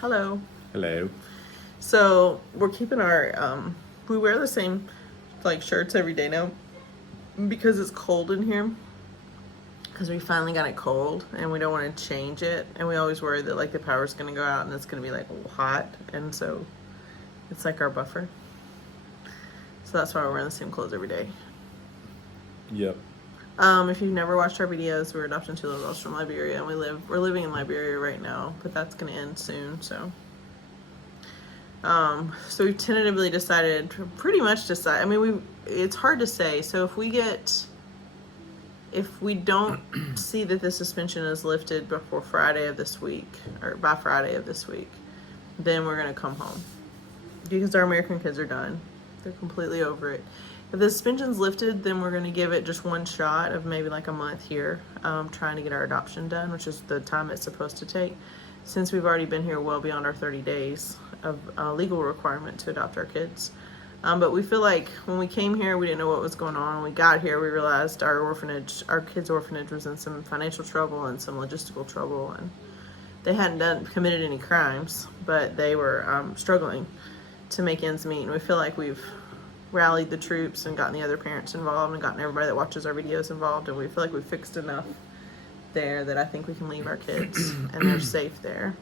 Hello. Hello. So we're keeping our we wear the same like shirts every day now because it's cold in here. Because we finally got it cold and we don't want to change it, and we always worry that like the power's gonna go out and it's gonna be like hot, and so it's like our buffer. So that's why we're wearing the same clothes every day. Yep. If you've never watched our videos, we're adopting two little girls from Liberia, and we're living in Liberia right now, but that's gonna end soon. So we've tentatively decided, I mean, it's hard to say. So if we don't see that the suspension is lifted before Friday of this week, or by Friday of this week, then we're gonna come home because our American kids are done. They're completely over it. If the suspension's lifted, then we're gonna give it just one shot of maybe like a month here, trying to get our adoption done, which is the time it's supposed to take, since we've already been here well beyond our 30 days of legal requirement to adopt our kids. But we feel like when we came here, we didn't know what was going on. When we got here, we realized our kids' orphanage was in some financial trouble and some logistical trouble, and they hadn't committed any crimes, but they were struggling to make ends meet. And we feel like we've rallied the troops and gotten the other parents involved and gotten everybody that watches our videos involved, and we feel like we've fixed enough there that I think we can leave our kids and they're safe there.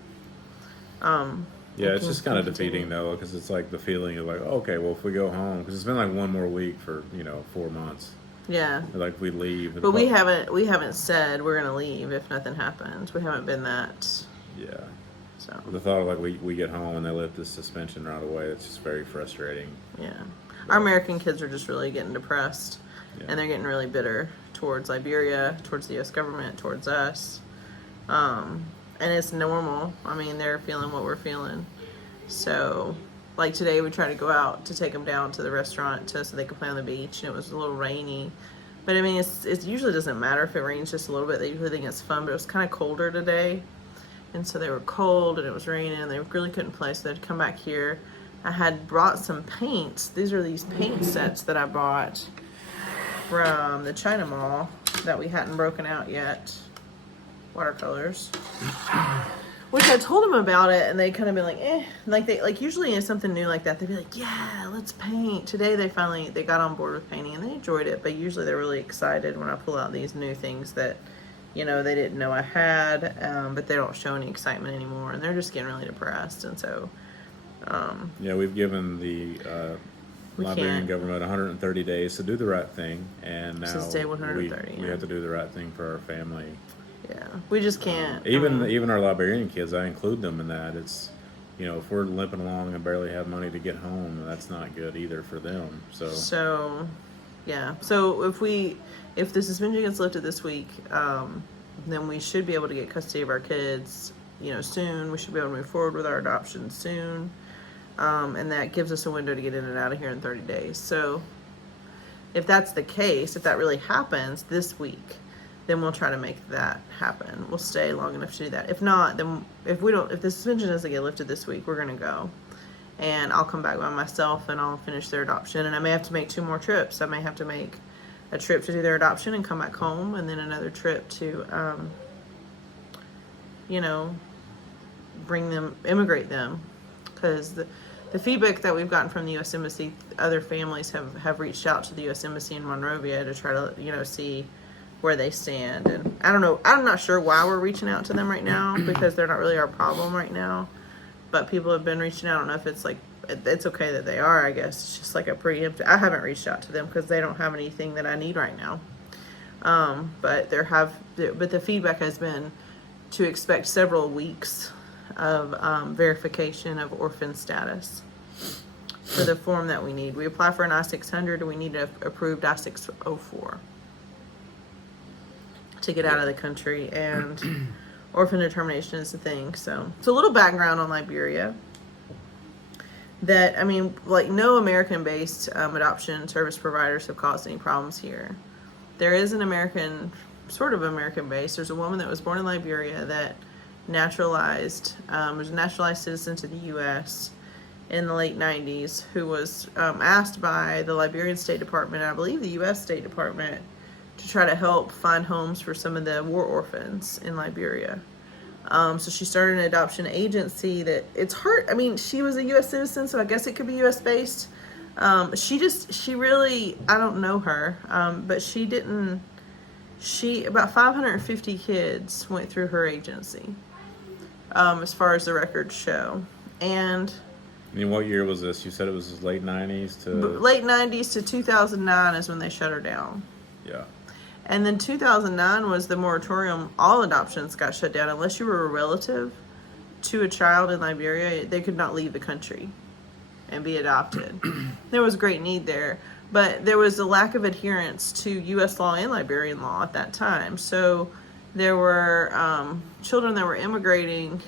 Yeah, it's just kind of defeating though, because it's like the feeling of like, okay, well, if we go home, because it's been like one more week for 4 months. Yeah. Like we leave. But we haven't said we're gonna leave if nothing happens. We haven't been that. Yeah. So the thought of like we get home and they lift this suspension right away, it's just very frustrating. Yeah. Our American kids are just really getting depressed, and they're getting really bitter towards Liberia, towards the U.S. government, towards us. And it's normal. I mean, they're feeling what we're feeling. So, like today, we tried to go out to take them down to the restaurant so they could play on the beach, and it was a little rainy. But I mean, it usually doesn't matter if it rains just a little bit. They usually think it's fun, but it was kind of colder today. And so they were cold, and it was raining, and they really couldn't play, so they'd come back here. I had brought some paints. These are these paint sets that I bought from the China Mall that we hadn't broken out yet. Watercolors. Which I told them about it, and they kind of been like, eh. Like usually in something new like that, they'd be like, yeah, let's paint. Today they got on board with painting, and they enjoyed it, but usually they're really excited when I pull out these new things that, they didn't know I had, but they don't show any excitement anymore, and they're just getting really depressed, and so... we've given the Liberian government 130 days to do the right thing, and now day 130, we have to do the right thing for our family. Yeah, we just can't. Even our Liberian kids, I include them in that. It's, if we're limping along and barely have money to get home, that's not good either for them. So yeah. So if the suspension gets lifted this week, then we should be able to get custody of our kids, soon. We should be able to move forward with our adoption soon. And that gives us a window to get in and out of here in 30 days. So if that's the case, if that really happens this week, then we'll try to make that happen. We'll stay long enough to do that. If not, then if the suspension doesn't get lifted this week, we're gonna go. And I'll come back by myself and I'll finish their adoption. And I may have to make 2 more trips. I may have to make a trip to do their adoption and come back home, and then another trip to, immigrate them. Because the feedback that we've gotten from the U.S. Embassy, other families have reached out to the U.S. Embassy in Monrovia to try to, see where they stand. And I don't know, I'm not sure why we're reaching out to them right now, because they're not really our problem right now. But people have been reaching out. I don't know if it's like, it's okay that they are, I guess. It's just like a preemptive. I haven't reached out to them because they don't have anything that I need right now. But the feedback has been to expect several weeks of verification of orphan status for the form that we need. We apply for an I-600 and we need an approved I-604 to get out of the country, and orphan determination is the thing. So a little background on Liberia. That, no American-based adoption service providers have caused any problems here. There is an sort of American-based. There's a woman that was born in Liberia that was a naturalized citizen to the U.S. in the late 90s, who was asked by the Liberian State Department, and I believe the U.S. State Department, to try to help find homes for some of the war orphans in Liberia. So she started an adoption agency that it's hard. I mean, she was a U.S. citizen, so I guess it could be U.S. based. She really, I don't know her, but about 550 kids went through her agency, as far as the records show. And what year was this? You said it was late 90s to... Late 90s to 2009 is when they shut her down. Yeah. And then 2009 was the moratorium. All adoptions got shut down. Unless you were a relative to a child in Liberia, they could not leave the country and be adopted. There was great need there. But there was a lack of adherence to U.S. law and Liberian law at that time. So there were children that were immigrating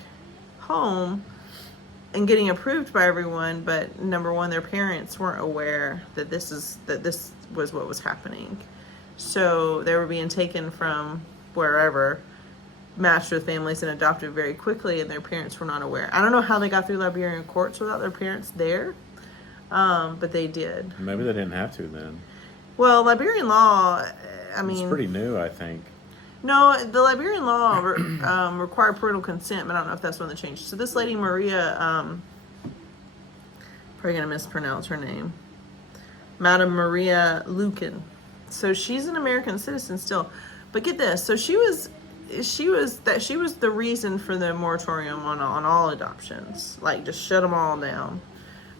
home and getting approved by everyone, but number one, their parents weren't aware that this was what was happening. So they were being taken from wherever, matched with families, and adopted very quickly, and their parents were not aware. I don't know how they got through Liberian courts without their parents there, but they did. Maybe they didn't have to then. Well, Liberian law, I mean... It's pretty new, I think. No, the Liberian law required parental consent, but I don't know if that's one that changed. So this lady, Maria, probably going to mispronounce her name, Madam Maria Lucan. So she's an American citizen still. But get this, so she was the reason for the moratorium on all adoptions. Like, just shut them all down.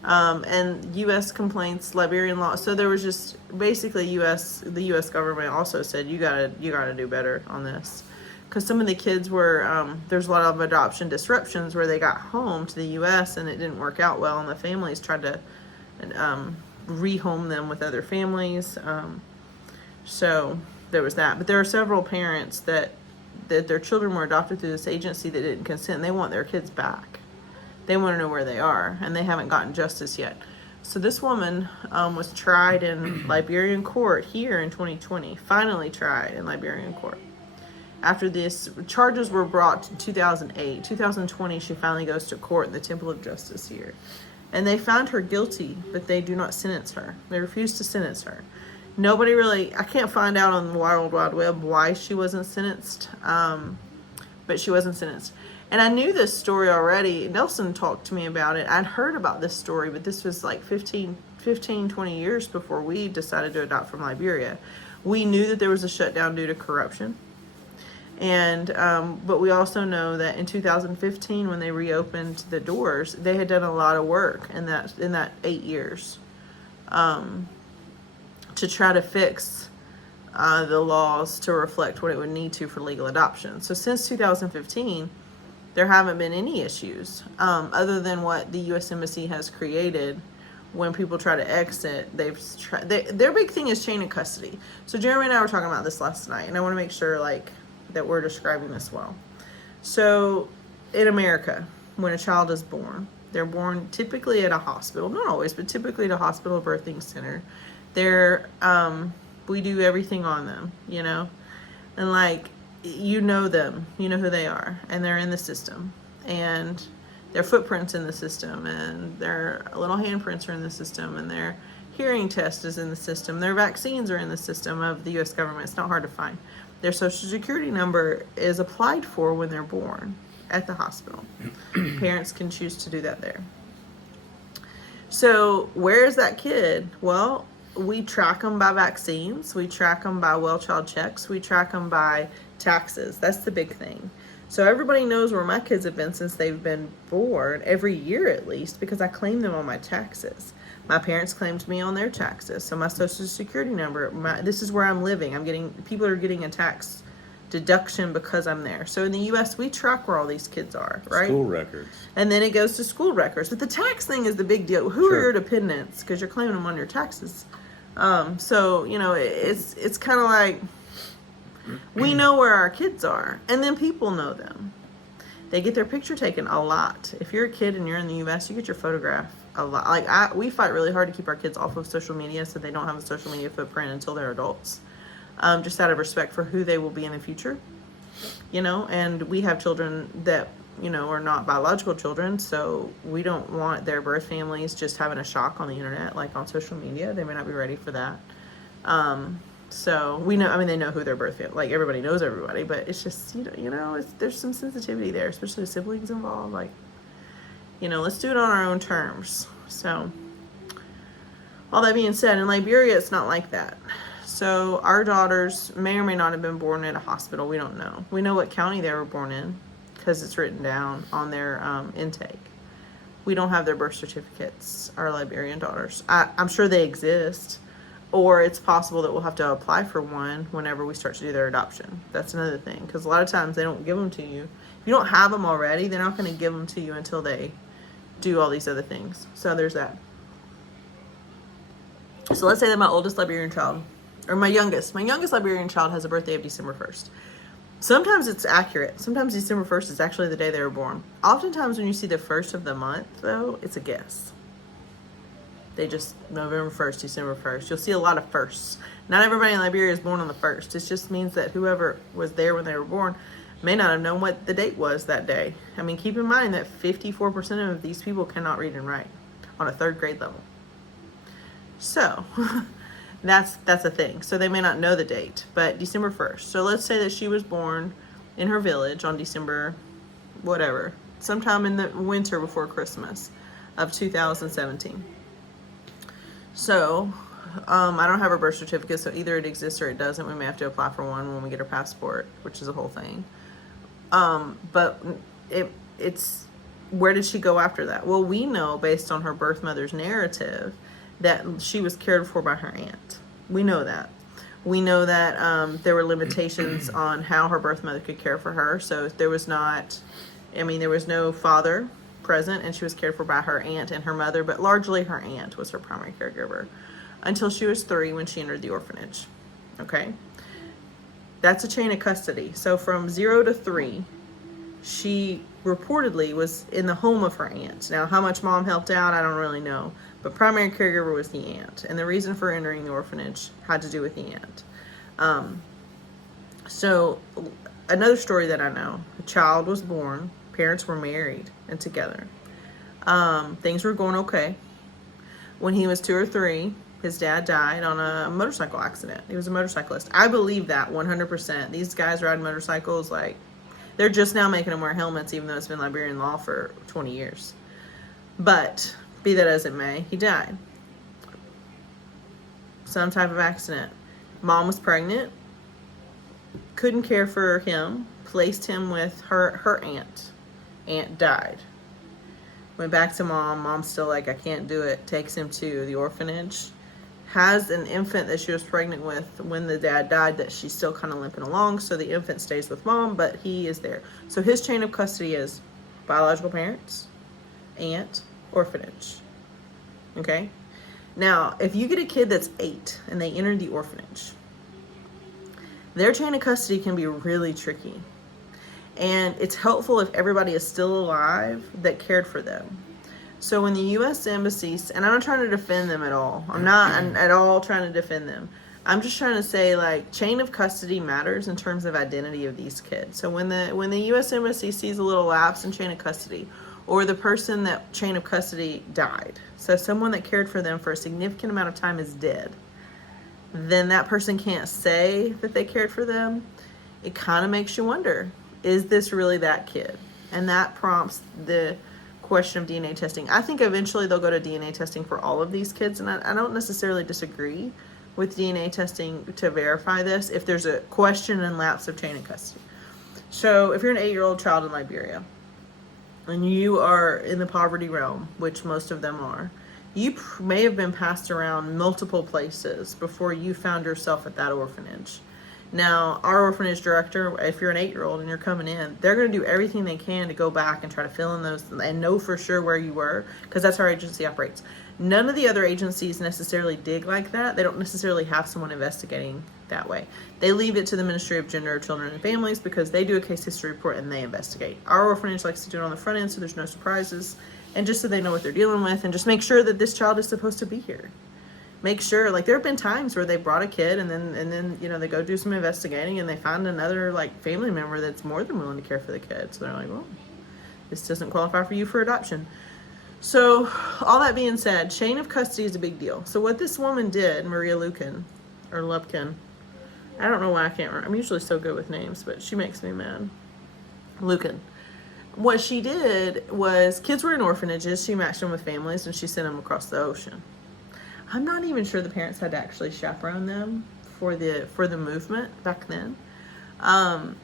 And U.S. complaints, Liberian law. So there was just basically the U.S. government also said you gotta do better on this, because some of the kids were there's a lot of adoption disruptions where they got home to the U.S. and it didn't work out well, and the families tried to rehome them with other families. So there was that. But there are several parents that their children were adopted through this agency that didn't consent, and they want their kids back. They want to know where they are, and they haven't gotten justice yet. So this woman was tried in Liberian court here in 2020, finally tried in Liberian court. After this, charges were brought in 2008. 2020, she finally goes to court in the Temple of Justice here. And they found her guilty, but they do not sentence her. They refuse to sentence her. Nobody really, I can't find out on the Wild Wide Web why she wasn't sentenced, but she wasn't sentenced. And I knew this story already. Nelson talked to me about it. I'd heard about this story, but this was like 15, 20 years before we decided to adopt from Liberia. We knew that there was a shutdown due to corruption. And but we also know that in 2015, when they reopened the doors, they had done a lot of work in that 8 years to try to fix the laws to reflect what it would need to for legal adoption. So since 2015, there haven't been any issues other than what the U.S. Embassy has created. When people try to exit, their big thing is chain of custody. So Jeremy and I were talking about this last night, and I want to make sure that we're describing this well. So in America, when a child is born, they're born typically at a hospital, not always, but typically at a hospital birthing center. We do everything on them, and you know them, you know who they are, and they're in the system, and their footprints in the system, and their little handprints are in the system, and their hearing test is in the system, their vaccines are in the system of the U.S. government. It's not hard to find. Their social security number is applied for when they're born at the hospital. Parents can choose to do that there. So where is that kid? Well, we track them by vaccines. We track them by well-child checks. We track them by taxes. That's the big thing. So everybody knows where my kids have been since they've been born, every year at least, because I claim them on my taxes. My parents claimed me on their taxes. So my social security number, this is where I'm living. People are getting a tax deduction because I'm there. So in the U.S., we track where all these kids are, right? School records. And then it goes to school records. But the tax thing is the big deal. Who are your dependents? Because you're claiming them on your taxes. So, it's kind of like, we know where our kids are, and then people know them. They get their picture taken a lot. If you're a kid and you're in the U.S., you get your photograph a lot. We fight really hard to keep our kids off of social media so they don't have a social media footprint until they're adults, just out of respect for who they will be in the future, and we have children that, are not biological children, so we don't want their birth families just having a shock on the internet, like on social media. They may not be ready for that. So we know, I mean, they know who their birth family, like everybody knows everybody, but it's just, there's some sensitivity there, especially with siblings involved. Like, let's do it on our own terms. So all that being said, in Liberia, it's not like that. So our daughters may or may not have been born in a hospital. We don't know. We know what county they were born in because it's written down on their intake. We don't have their birth certificates, our Liberian daughters. I'm sure they exist, or it's possible that we'll have to apply for one whenever we start to do their adoption. That's another thing, because a lot of times they don't give them to you. If you don't have them already, they're not going to give them to you until they do all these other things. So there's that. So let's say that my oldest Liberian child, or my youngest Liberian child has a birthday of December 1st. Sometimes it's accurate. Sometimes December 1st is actually the day they were born. Oftentimes when you see the first of the month, though, it's a guess. They just, November 1st, December 1st. You'll see a lot of firsts. Not everybody in Liberia is born on the 1st. It just means that whoever was there when they were born may not have known what the date was that day. I mean, keep in mind that 54% of these people cannot read and write on a 3rd grade level. So that's a thing. So they may not know the date, but December 1st. So let's say that she was born in her village on December, whatever, sometime in the winter before Christmas of 2017. So I don't have her birth certificate, so either it exists or it doesn't. We may have to apply for one when we get her passport, which is a whole thing. But it's where did she go after that? Well, we know based on her birth mother's narrative that she was cared for by her aunt. We know that. We know that there were limitations on how her birth mother could care for her. So there was no father present, and she was cared for by her aunt and her mother, but largely her aunt was her primary caregiver until she was 3 when she entered the orphanage. Okay? That's a chain of custody. So from 0 to 3, she reportedly was in the home of her aunt. Now, how much mom helped out, I don't really know. But primary caregiver was the aunt. And the reason for entering the orphanage had to do with the aunt. So another story that I know, a child was born, parents were married and together. Things were going okay. When he was 2 or 3, his dad died on a motorcycle accident. He was a motorcyclist. I believe that 100%. These guys ride motorcycles like, they're just now making them wear helmets, even though it's been Liberian law for 20 years. But be that as it may, he died. Some type of accident. Mom was pregnant, couldn't care for him, placed him with her aunt. Aunt died. Went back to mom. Mom's still like, I can't do it. Takes him to the orphanage. Has an infant that she was pregnant with when the dad died that she's still kind of limping along. So the infant stays with mom, but he is there. So his chain of custody is biological parents, aunt, orphanage. Okay? Now, if you get a kid that's 8 and they enter the orphanage, their chain of custody can be really tricky. And it's helpful if everybody is still alive that cared for them. So when the U.S. embassies, and I'm not trying to defend them at all. I'm not at all trying to defend them. I'm just trying to say, like, chain of custody matters in terms of identity of these kids. So when the U.S. embassy sees a little lapse in chain of custody, or the person that chain of custody died, so someone that cared for them for a significant amount of time is dead, then that person can't say that they cared for them. It kind of makes you wonder, is this really that kid? And that prompts the question of DNA testing. I think eventually they'll go to DNA testing for all of these kids, and I don't necessarily disagree with DNA testing to verify this if there's a question and lapse of chain of custody. So if you're an 8-year-old child in Liberia, and you are in the poverty realm, which most of them are, you may have been passed around multiple places before you found yourself at that orphanage. Now, our orphanage director, if you're an 8-year-old and you're coming in, they're going to do everything they can to go back and try to fill in those and know for sure where you were, because that's how our agency operates. None of the other agencies necessarily dig like that. They don't necessarily have someone investigating that way. They leave it to the Ministry of Gender, Children, and Families because they do a case history report and they investigate. Our orphanage likes to do it on the front end so there's no surprises, and just so they know what they're dealing with, and just make sure that this child is supposed to be here. Make sure, like, there have been times where they brought a kid and then they go do some investigating and they find another, like, family member that's more than willing to care for the kid. So they're like, well, this doesn't qualify for you for adoption. So all that being said, chain of custody is a big deal. So what this woman did, Maria Lukin, or Lupkin, I don't know why I can't remember. I'm usually so good with names, but she makes me mad. Lucan. What she did was, kids were in orphanages. She matched them with families, and she sent them across the ocean. I'm not even sure the parents had to actually chaperone them for the movement back then. I'm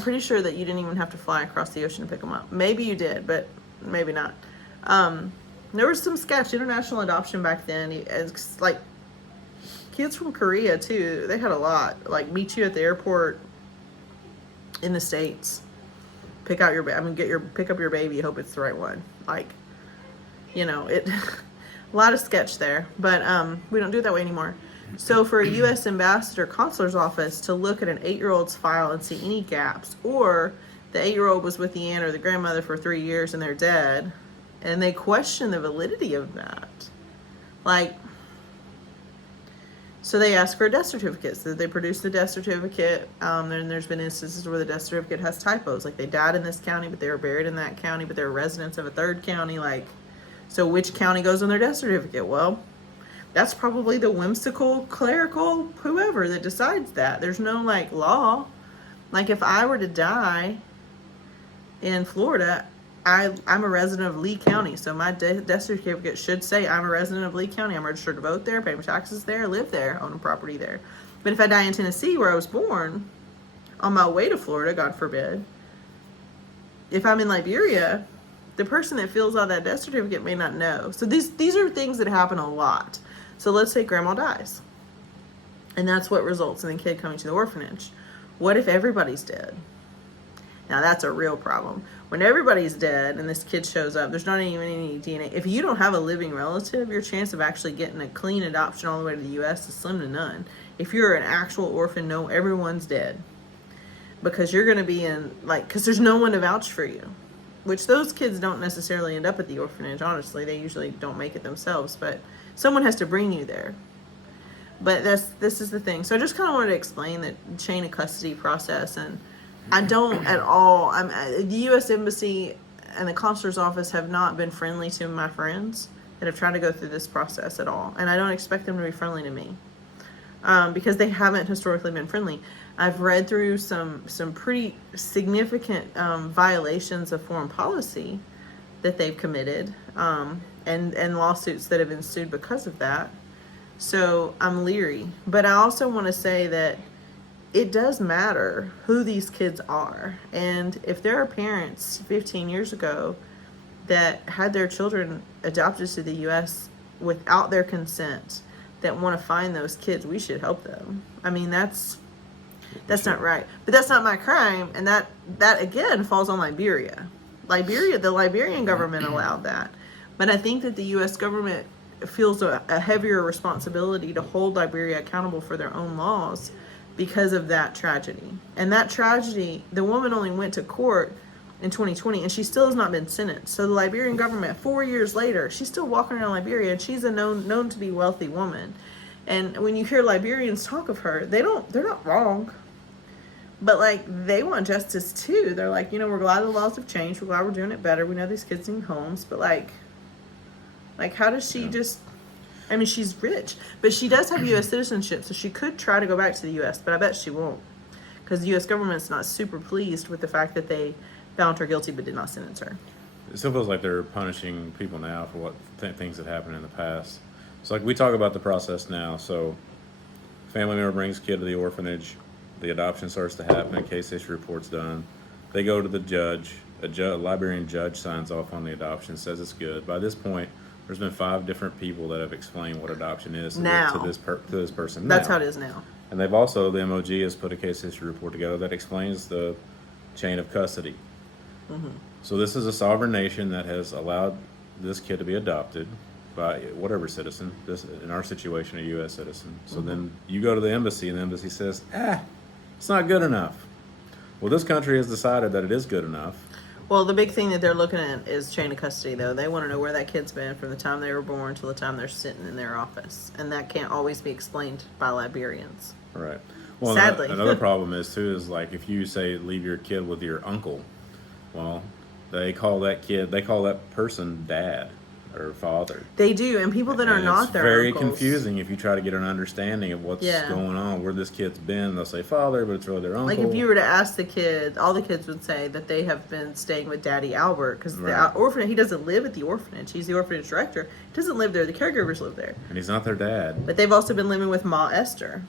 pretty sure that you didn't even have to fly across the ocean to pick them up. Maybe you did, but maybe not. There was some sketch international adoption back then. It's like kids from Korea too. They had a lot. Like meet you at the airport in the States. Pick up your baby. Hope it's the right one. Like, it. A lot of sketch there, but we don't do it that way anymore. So for a U.S. ambassador consular's office to look at an 8-year-old's file and see any gaps, or the 8-year-old was with the aunt or the grandmother for 3 years and they're dead, and they question the validity of that. Like, so they ask for a death certificate. So they produce the death certificate. And there's been instances where the death certificate has typos. Like they died in this county, but they were buried in that county, but they're residents of a third county. Like, so which county goes on their death certificate? Well, that's probably the whimsical, clerical, whoever that decides that. There's no like law. Like if I were to die in Florida, I'm a resident of Lee County, so my death certificate should say I'm a resident of Lee County. I'm registered to vote there, pay my taxes there, live there, own a property there. But if I die in Tennessee, where I was born, on my way to Florida, God forbid, if I'm in Liberia, the person that fills out that death certificate may not know. So these are things that happen a lot. So let's say grandma dies, and that's what results in the kid coming to the orphanage. What if everybody's dead? Now that's a real problem. When everybody's dead and this kid shows up, there's not even any DNA. If you don't have a living relative, your chance of actually getting a clean adoption all the way to the U.S. is slim to none. If you're an actual orphan, no, everyone's dead. Because you're going to be in, because there's no one to vouch for you. Which those kids don't necessarily end up at the orphanage, honestly. They usually don't make it themselves, but someone has to bring you there. But this is the thing. So I just kind of wanted to explain the chain of custody process, and I don't at all. The U.S. Embassy and the consular's office have not been friendly to my friends that have tried to go through this process at all, and I don't expect them to be friendly to me because they haven't historically been friendly. I've read through some pretty significant violations of foreign policy that they've committed, and lawsuits that have ensued because of that. So I'm leery, but I also want to say that it does matter who these kids are. And if there are parents 15 years ago that had their children adopted to the U.S. without their consent that want to find those kids, we should help them. I mean, that's not right. But that's not my crime. And that again falls on Liberia. The Liberian government allowed that. But I think that the U.S. government feels a heavier responsibility to hold Liberia accountable for their own laws because of that tragedy. And that tragedy, the woman only went to court in 2020 and she still has not been sentenced. So the Liberian government, 4 years later, she's still walking around Liberia, and she's a known to be wealthy woman. And when you hear Liberians talk of her, they're not wrong. But they want justice too. They're like, we're glad the laws have changed. We're glad we're doing it better. We know these kids need homes. But how does she just... I mean, she's rich, but she does have U.S. citizenship, so she could try to go back to the U.S., but I bet she won't, because the U.S. government's not super pleased with the fact that they found her guilty but did not sentence her. It still feels like they're punishing people now for what things that happened in the past. So, we talk about the process now. So, family member brings kid to the orphanage, the adoption starts to happen, a case history report's done. They go to the judge, a Liberian judge signs off on the adoption, says it's good. By this point, there's been 5 different people that have explained what adoption is to this person. That's how it is now. And they've also, the MOG has put a case history report together that explains the chain of custody. Mm-hmm. So this is a sovereign nation that has allowed this kid to be adopted by whatever citizen, this in our situation, a U.S. citizen. So then you go to the embassy, and the embassy says, it's not good enough. Well, this country has decided that it is good enough. Well, the big thing that they're looking at is chain of custody, though. They want to know where that kid's been from the time they were born till the time they're sitting in their office. And that can't always be explained by Liberians. Right. Well, sadly. Another problem is, too, is if you say leave your kid with your uncle, well, they call that person dad. or father. They do, and people that are not their very uncles. Confusing if you try to get an understanding of what's going on, where this kid's been. They'll say father, but it's really their uncle. Like if you were to ask the kids, all the kids would say that they have been staying with Daddy Albert because the orphanage. He doesn't live at the orphanage. He's the orphanage director. He doesn't live there. The caregivers live there, and he's not their dad. But they've also been living with Ma Esther,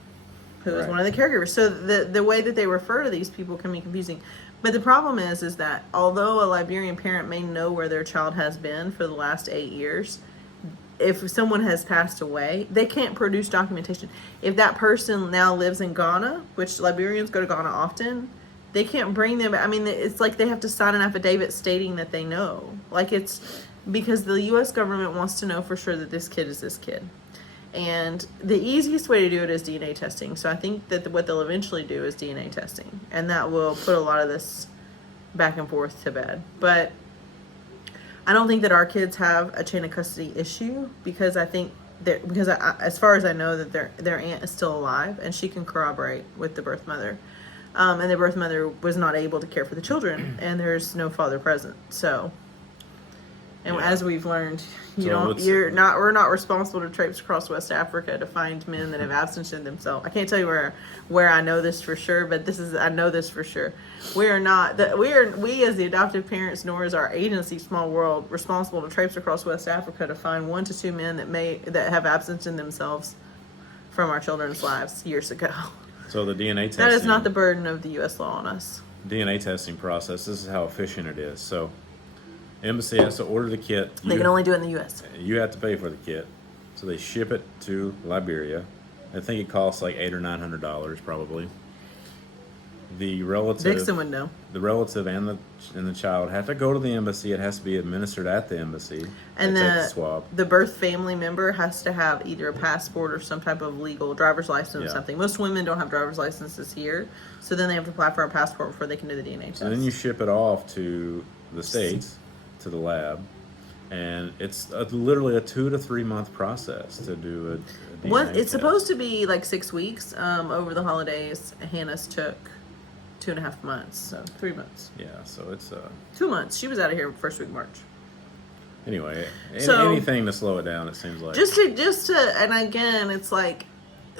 who is one of the caregivers. So the way that they refer to these people can be confusing. But the problem is that although a Liberian parent may know where their child has been for the last 8 years, if someone has passed away, they can't produce documentation. If that person now lives in Ghana, which Liberians go to Ghana often, they can't bring them. I mean, it's like they have to sign an affidavit stating that they know. Like it's because the U.S. government wants to know for sure that this kid is this kid. And the easiest way to do it is DNA testing. So I think that what they'll eventually do is DNA testing. And that will put a lot of this back and forth to bed. But I don't think that our kids have a chain of custody issue because I think that, as far as I know, that their aunt is still alive and she can corroborate with the birth mother. And the birth mother was not able to care for the children and there's no father present. So... And as we've learned, we're not responsible to traipse across West Africa to find men that have absented themselves. I can't tell you where I know this for sure, but I know this for sure. We are not we as the adoptive parents, nor is our agency Small World responsible to traipse across West Africa to find 1 to 2 men that have absented themselves from our children's lives years ago. So the DNA testing, that is not the burden of the U.S. law on us. DNA testing process. This is how efficient it is. So. Embassy has to order the kit. They can only do it in the U.S. You have to pay for the kit, so they ship it to Liberia. I think it costs like $800 or $900 probably. The relative, Dixon would know. The relative and the child have to go to the embassy. It has to be administered at the embassy. And the swab. The birth family member has to have either a passport or some type of legal driver's license or something. Most women don't have driver's licenses here, so then they have to apply for a passport before they can do the DNA test. So then you ship it off to the States. To the lab, and it's literally a 2 to 3 month process to do a DNA it's test. Supposed to be like 6 weeks. Over the holidays, Hannah's took 2.5 months, so 3 months. Yeah, so it's 2 months. She was out of here first week March. Anyway, anything to slow it down. It seems like just to, and again, it's like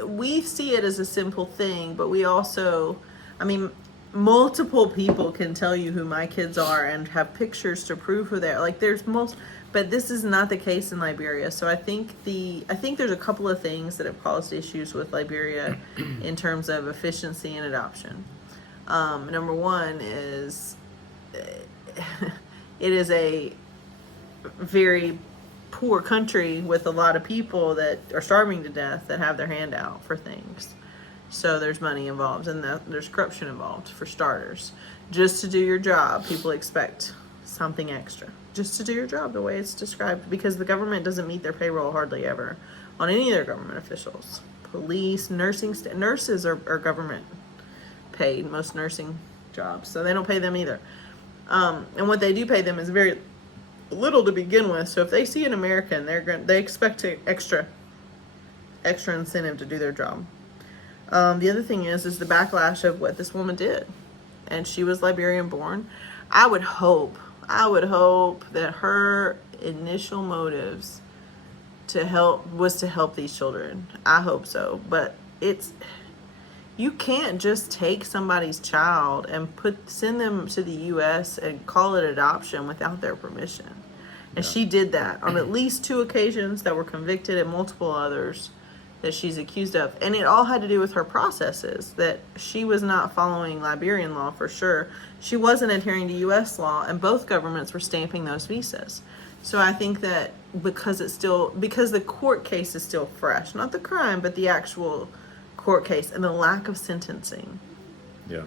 we see it as a simple thing, but we also, I mean. Multiple people can tell you who my kids are and have pictures to prove who they are. Like but this is not the case in Liberia. So I think there's a couple of things that have caused issues with Liberia in terms of efficiency in adoption. Number one is it is a very poor country with a lot of people that are starving to death that have their hand out for things. So there's money involved and there's corruption involved for starters. Just to do your job, people expect something extra. Just to do your job the way it's described because the government doesn't meet their payroll hardly ever on any of their government officials. Police, nurses are government paid, most nursing jobs. So they don't pay them either. And what they do pay them is very little to begin with. So if they see an American, they expect extra incentive to do their job. The other thing is the backlash of what this woman did. And she was Liberian born. I would hope that her initial motives was to help these children. I hope so. But you can't just take somebody's child and send them to the U.S. and call it adoption without their permission. And she did that on at least 2 occasions that were convicted and multiple others that she's accused of. And it all had to do with her processes, that she was not following Liberian law for sure. She wasn't adhering to U.S. law, and both governments were stamping those visas. So I think that because the court case is still fresh, not the crime, but the actual court case and the lack of sentencing. Yeah.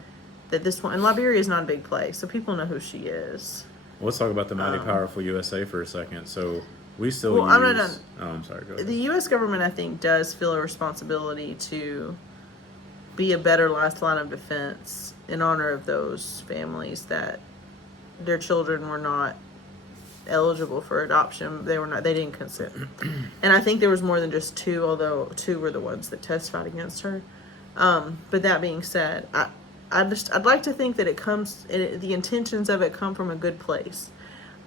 That this one, and Liberia is not a big place, so people know who she is. Well, let's talk about the mighty powerful USA for a second. So we still I'm not done. Oh, I'm sorry. Go ahead. The U.S. government, I think, does feel a responsibility to be a better last line of defense in honor of those families that their children were not eligible for adoption. They didn't consent. And I think there was more than just 2, although 2 were the ones that testified against her. But that being said, I'd like to think that the intentions of it come from a good place.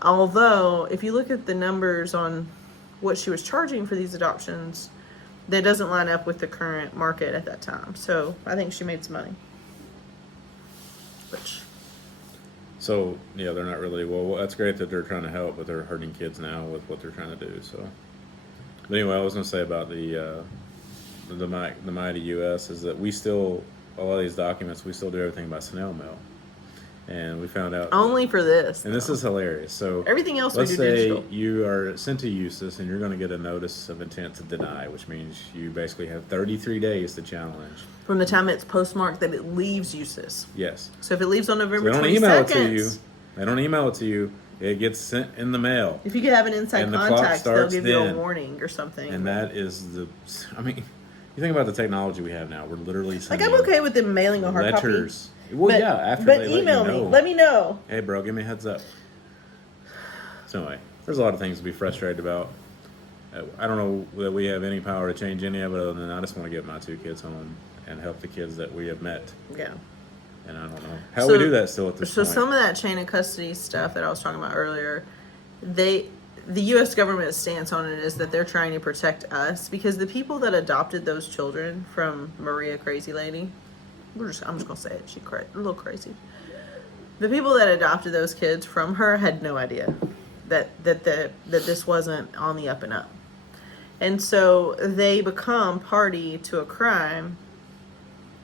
Although, if you look at the numbers on what she was charging for these adoptions, that doesn't line up with the current market at that time. So I think she made some money. So, yeah, they're not really, well, that's great that they're trying to help, but they're hurting kids now with what they're trying to do, so. But anyway, I was going to say about the mighty U.S. is that we still, a lot of these documents, we still do everything by snail mail. And we found out. Only for this. And this is hilarious. So everything else we do digital. Let's say you are sent to USIS and you're going to get a notice of intent to deny, which means you basically have 33 days to challenge. From the time it's postmarked that it leaves USIS. Yes. So if it leaves on November 22nd. They don't email it to you. They don't email it to you. It gets sent in the mail. If you could have an inside contact, they'll give you a warning or something. And that is I mean, you think about the technology we have now. We're literally sending I'm okay with them mailing a hard letters. Copy. Well, yeah, after but they email let you know. me. Let me know. Hey, bro, give me a heads up. So anyway, there's a lot of things to be frustrated about. I don't know that we have any power to change any of it other than I just want to get my 2 kids home and help the kids that we have met. Yeah. And I don't know how we do that still at this point. So some of that chain of custody stuff that I was talking about earlier, the U.S. government's stance on it is that they're trying to protect us because the people that adopted those children from Maria Crazy Lady, I'm just gonna say it, she's a little crazy. The people that adopted those kids from her had no idea that this wasn't on the up and up, and so they become party to a crime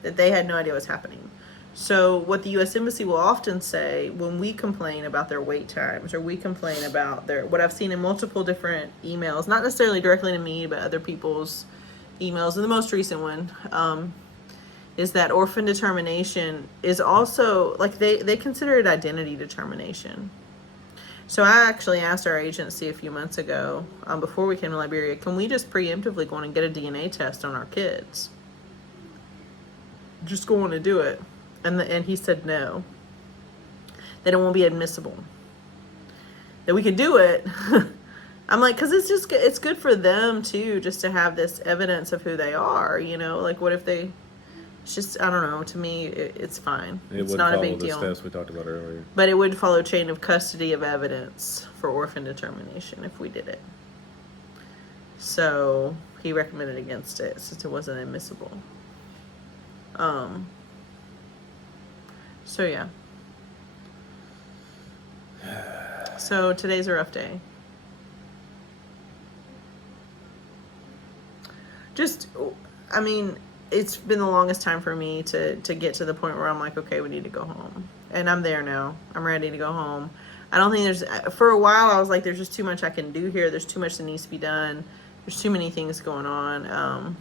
that they had no idea was happening. So what the U.S. Embassy will often say when we complain about their wait times or we complain about what I've seen in multiple different emails, not necessarily directly to me, but other people's emails, and the most recent one, is that orphan determination is also, like, they consider it identity determination. So I actually asked our agency a few months ago, before we came to Liberia, can we just preemptively go on and get a DNA test on our kids? Just go on and do it. And he said no, that it won't be admissible. That we could do it. I'm like, because it's good for them too, just to have this evidence of who they are, like what if they, it's just, I don't know, to me it's fine. It's not a big deal. It would follow the steps we talked about earlier. But it would follow chain of custody of evidence for orphan determination if we did it. So he recommended against it since it wasn't admissible. So yeah. So today's a rough day. I mean, it's been the longest time for me to get to the point where I'm like, okay, we need to go home. And I'm there now. I'm ready to go home. I don't think for a while I was like, there's just too much I can do here. There's too much that needs to be done. There's too many things going on.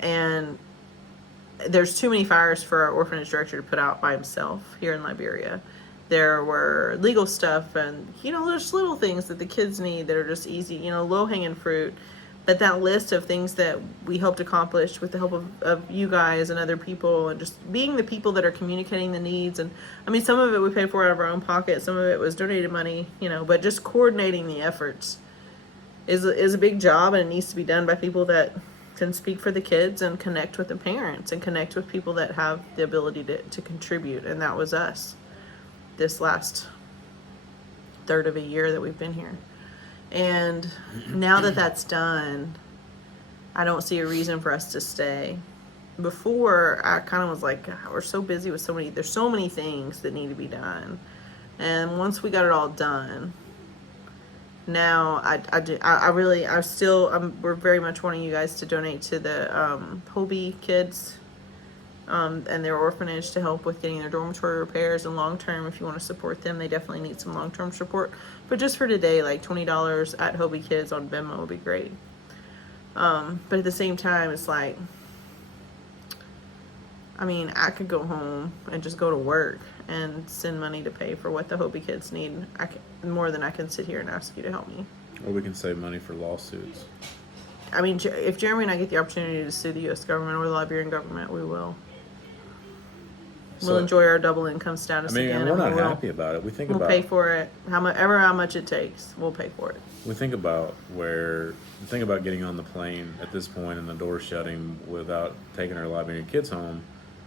And there's too many fires for our orphanage director to put out by himself here in Liberia. There were legal stuff and, there's little things that the kids need that are just easy, low-hanging fruit. But that list of things that we hoped to accomplish with the help of you guys and other people and just being the people that are communicating the needs. And, I mean, some of it we paid for out of our own pocket. Some of it was donated money, but just coordinating the efforts is a big job, and it needs to be done by people that can speak for the kids and connect with the parents and connect with people that have the ability to contribute. And that was us this last third of a year that we've been here. And now that that's done, I don't see a reason for us to stay. Before, I kind of was like, God, we're so busy with there's so many things that need to be done. And once we got it all done, now we're very much wanting you guys to donate to the Hobie kids and their orphanage to help with getting their dormitory repairs, and long term, if you want to support them, they definitely need some long term support. But just for today, like $20 at Hobie Kids on Venmo would be great. But at the same time, it's like, I mean, I could go home and just go to work and send money to pay for what the Hobie kids need. More than I can sit here and ask you to help me. Or we can save money for lawsuits. I mean, if Jeremy and I get the opportunity to sue the U.S. government or the Liberian government, we will. We'll enjoy our double income status again. And we're not happy about it. We'll pay for it. How much it takes, we'll pay for it. We think about getting on the plane at this point and the door shutting without taking our Liberian kids home.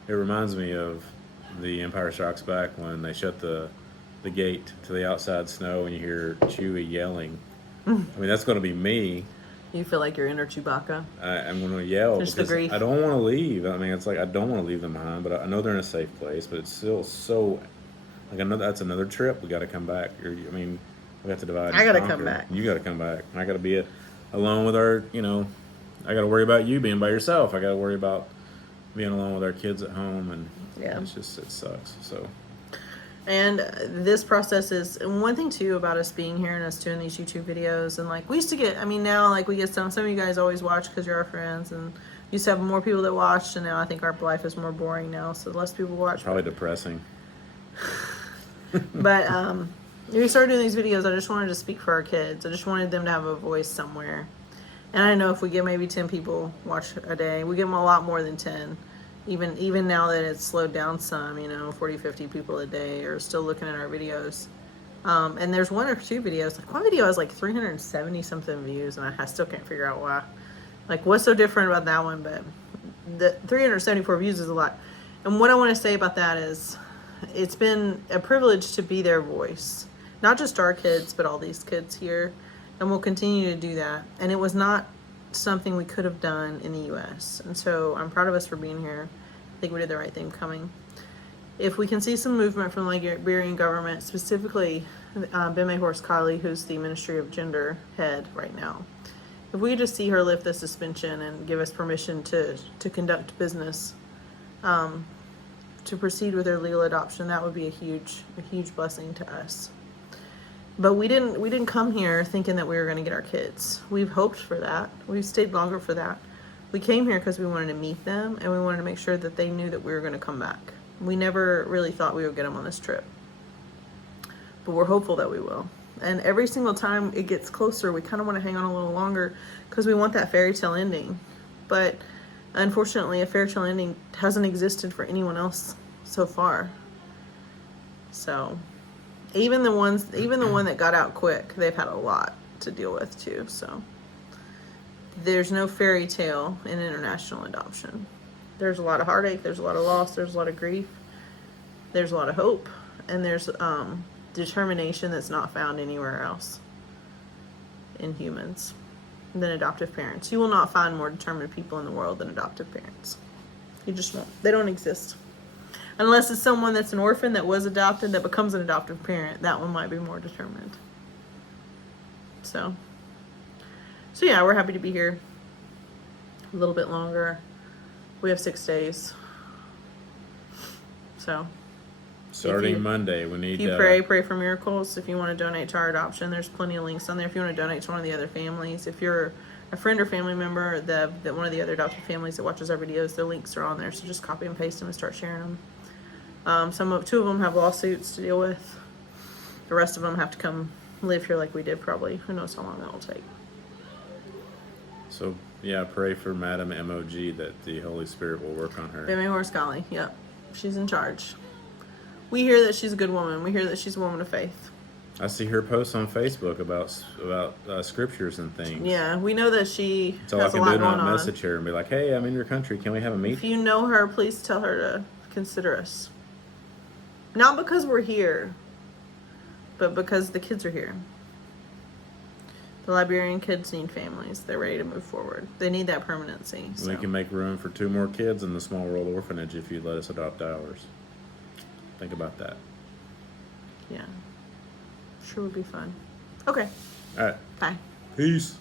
It reminds me of the Empire Strikes Back when they shut the the gate to the outside snow and you hear Chewie yelling, I mean, that's going to be me. You feel like you're inner Chewbacca. I'm going to yell Just the because grief. I don't want to leave. I mean, it's like I don't want to leave them behind, but I know they're in a safe place. But it's still so, like, I know that's another trip. We got to come back. I mean, we have to divide. I got to come back. You got to come back. I got to be alone with our, I got to worry about you being by yourself. I got to worry about being alone with our kids at home, and it sucks. So. And this process is, and one thing too about us being here and us doing these YouTube videos, and like we used to get, I mean now like we get some of you guys always watch because you're our friends, and used to have more people that watched, and now I think our life is more boring now, so less people watch. Probably depressing. But we started doing these videos. I just wanted to speak for our kids. I just wanted them to have a voice somewhere. And I know if we get maybe 10 people watch a day, we get them a lot more than 10. Even now that it's slowed down some, 40, 50 people a day are still looking at our videos. And there's one or two videos, like one video has like 370 something views, and I still can't figure out why. Like, what's so different about that one? But the 374 views is a lot. And what I want to say about that is, it's been a privilege to be their voice. Not just our kids, but all these kids here. And we'll continue to do that. And it was not something we could have done in the U.S. And so I'm proud of us for being here. I think we did the right thing coming. If we can see some movement from the Liberian government, specifically Beme Horse-Kali, who's the Ministry of Gender head right now, if we just see her lift the suspension and give us permission to conduct business, to proceed with their legal adoption, that would be a huge blessing to us. But we didn't come here thinking that we were going to get our kids. We've hoped for that. We've stayed longer for that. We came here because we wanted to meet them, and we wanted to make sure that they knew that we were going to come back. We never really thought we would get them on this trip, but we're hopeful that we will. And every single time it gets closer, we kind of want to hang on a little longer because we want that fairy tale ending. But unfortunately, a fairy tale ending hasn't existed for anyone else so far. So even the one that got out quick, they've had a lot to deal with too. So there's no fairy tale in international adoption. There's a lot of heartache, there's a lot of loss, there's a lot of grief, there's a lot of hope, and there's determination that's not found anywhere else in humans than adoptive parents. You will not find more determined people in the world than adoptive parents. You just won't. They don't exist. Unless it's someone that's an orphan that was adopted that becomes an adoptive parent. That one might be more determined. So yeah, we're happy to be here a little bit longer. We have 6 days. So starting Monday, we need. If you pray for miracles. If you want to donate to our adoption, there's plenty of links on there. If you want to donate to one of the other families, if you're a friend or family member that one of the other adopted families that watches our videos, the links are on there. So just copy and paste them and start sharing them. Two of them have lawsuits to deal with. The rest of them have to come live here like we did. Probably. Who knows how long that will take. So yeah, pray for Madam MOG that the Holy Spirit will work on her. Beme Horse-Kali. Yep, she's in charge. We hear that she's a good woman. We hear that she's a woman of faith. I see her posts on Facebook about scriptures and things. Yeah, we know that she so has a lot I can going do on. Message her and be like, "Hey, I'm in your country. Can we have a meeting?" If you know her, please tell her to consider us. Not because we're here, but because the kids are here. The Liberian kids need families. They're ready to move forward. They need that permanency. So. We can make room for 2 more kids in the Small World Orphanage if you let us adopt ours. Think about that. Yeah. Sure would be fun. Okay. All right. Bye. Peace.